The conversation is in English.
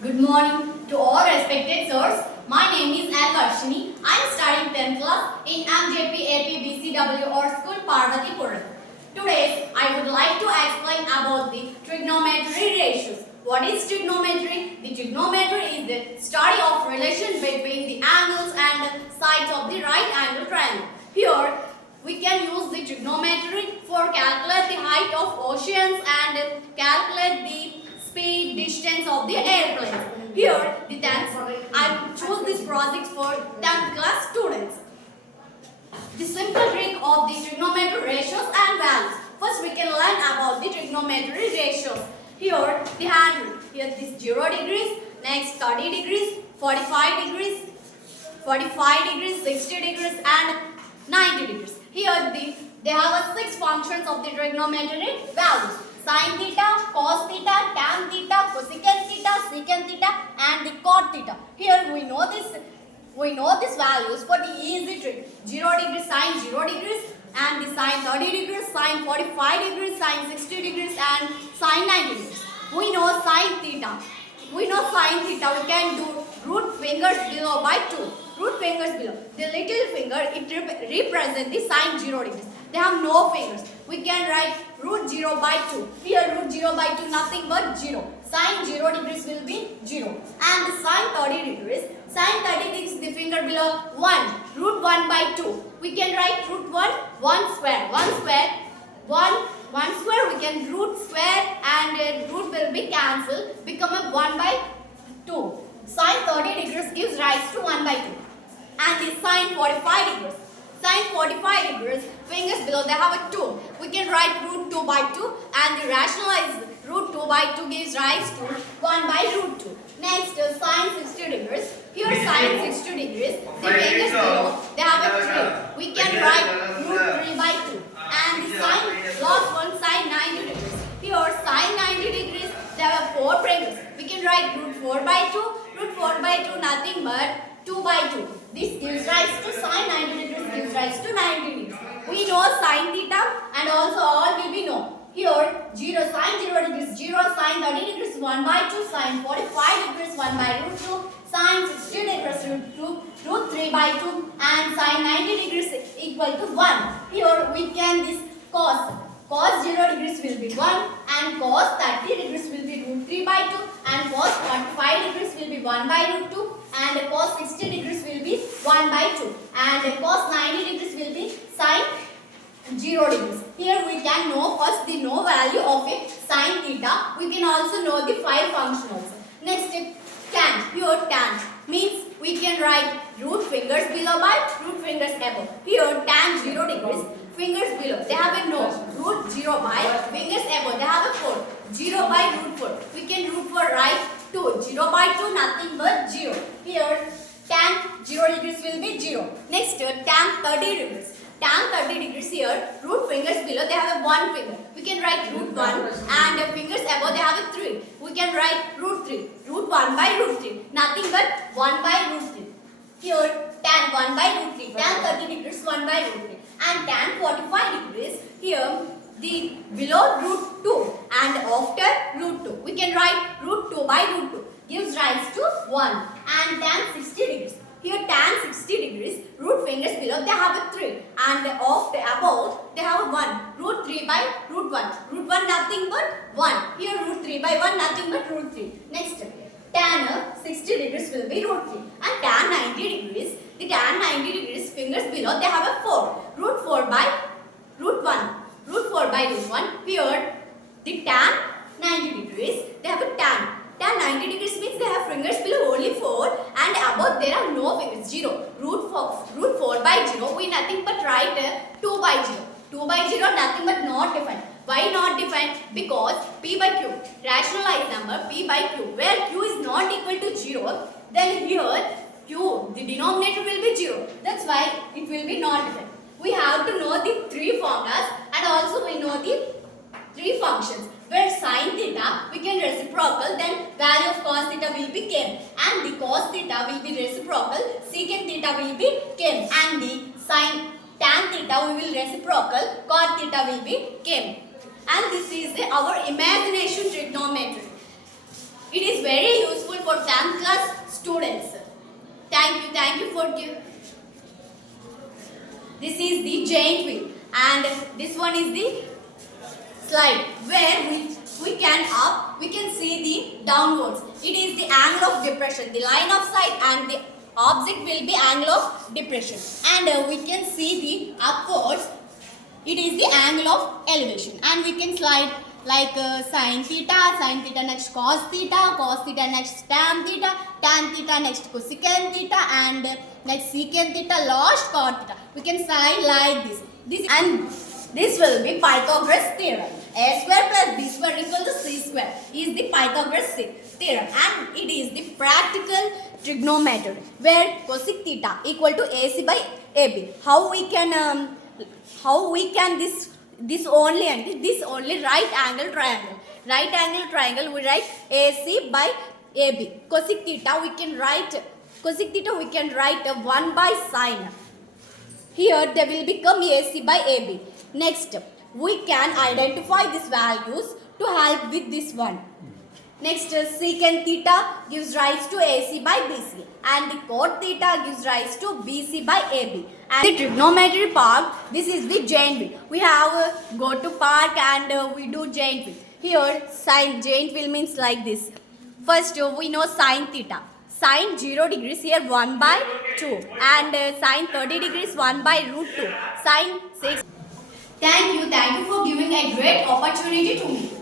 Good morning to all respected sirs. My name is Al Varshini. I am studying 10th class in MJP AP BCW or School Parvatipuram. Today I would like to explain about the trigonometry ratios. What is trigonometry? The trigonometry is the study of relation between the angles and sides of the right angle triangle. Here we can use the trigonometry for calculate the height of oceans and calculate the speed, distance of the airplanes. Here, the 10th, I choose this project for 10th class students. The simple trick of the trigonometry ratios and values. First, we can learn about the trigonometry ratios. Here, the hand rule. Here, this 0 degrees, next 30 degrees, 45 degrees, 45 degrees, 60 degrees, and 90 degrees. Here, they have 6 functions of the trigonometry values. Sin theta, cos theta, tan theta, cosecant theta, secant theta, and the cot theta. Here we know these values for the easy trick. 0 degrees sin 0 degrees, and the sin 30 degrees, sin 45 degrees, sin 60 degrees, and sin 90 degrees. We know sin theta. We can do root fingers below by 2. Root fingers below. The little finger, it represents the sin 0 degrees. They have no fingers. We can write root 0 by 2. Here root 0 by 2 nothing but 0. Sin 0 degrees will be 0. And the sin 30 degrees. Sin 30 degrees the finger below 1. Root 1 by 2. We can write root 1 square. 1 square we can root square and root will be cancelled. Become a 1 by 2. Sin 30 degrees gives rise to 1 by 2. And the sin 45 degrees. Sin 45 degrees, fingers below they have a 2. We can write root 2 by 2 and the rationalize root 2 by 2 gives rise to 1 by root 2. Next sin 60 degrees. Here sin 60 degrees, the fingers below they have a 3. We can write root 3 by 2. And the sin last one sin 90 degrees. Here sin 90 degrees they have 4 fingers. We can write root 4 by 2. Root 4 by 2 nothing but 2 by 2. This gives rise to sin 90 degrees gives rise to 90 degrees. We know sin theta and also all will be known. Here 0 sin 0 degrees 0 sin 30 degrees 1 by 2 sin 45 degrees 1 by root 2 sin 60 degrees root 3 by 2 and sin 90 degrees equal to 1. Here we can this cos 0 degrees will be 1 and cos 30 degrees will be root 3 by 2 and cos 45 degrees will be 1 by root 2 and cos 60 degrees will be 1 by 2 and cos 90 degrees will be sin 0 degrees. Here we can know first the no value of a sin theta. We can also know the 5 function also. Next tan. Here tan means we can write root fingers below by root fingers above. Here tan 0 degrees. Fingers below, they have a no. Root 0 by fingers above, they have a 4. 0 by root 4. We can root 4 right 2. 0 by 2, nothing but 0. Here, tan 0 degrees will be 0. Next, tan 30 degrees. Tan 30 degrees here, root fingers below, they have a 1 finger. We can write root 1 and fingers above, they have a 3. We can write root 3. Root 1 by root 3. Nothing but 1 by root 3. Here, tan 1 by root 3. Tan 30 degrees, 1 by root 3. And tan 45 degrees, here the below root 2 and after root 2. We can write root 2 by root 2 gives rise to 1 and tan 60 degrees. Here tan 60 degrees, root fingers below they have a 3 and after above they have a 1. Root 3 by root 1. Root 1 nothing but 1. Here root 3 by 1 nothing but root 3. Next tan 60 degrees will be root 3 and tan 90 degrees. The tan 90 degrees fingers below they have a 4. Root 4 by root 1. Root 4 by root 1. Here the tan 90 degrees they have a tan. Tan 90 degrees means they have fingers below only 4 and above there are no fingers 0. Root 4 by 0 we nothing but write 2 by 0. 2 by 0 nothing but not defined. Why not defined? Because p by q, rationalized number p by q, where q is not equal to 0, then here q, the denominator will be 0. That's why it will be not defined. We have to know the 3 formulas and also we know the 3 functions. Where sin theta we can reciprocal, then value of cos theta will be km and the cos theta will be reciprocal, secant theta will be km and the sin tan theta we will reciprocal, cot theta will be km. And this is our imagination trigonometry. It is very useful for for 10th class students. Thank you for giving. This is the giant wheel and this one is the slide where we can see the downwards. It is the angle of depression. The line of sight and the object will be angle of depression. And we can see the upwards. It is the angle of elevation. And we can slide like sin theta next cos theta next tan theta next cosecant theta, and next secant theta last cot theta. We can slide like this. This will be Pythagoras theorem. A square plus b square equal to c square is the Pythagoras theorem, and it is the practical trigonometry where cosec theta equal to AC by AB. How we can this only right angle triangle. Right angle triangle we write AC by AB. Cosec theta we can write 1 by sine. Here they will become AC by AB. Next, we can identify these values to help with this one. Next, secant theta gives rise to AC by BC, and the cot theta gives rise to BC by AB. And the trigonometry part, this is the giant wheel. We have go to park and we do giant wheel. Here, giant wheel means like this. First, we know sine theta. Sine 0 degrees here 1 by 2, and sine 30 degrees 1 by root 2. Sine 6. Thank you for giving a great opportunity to me.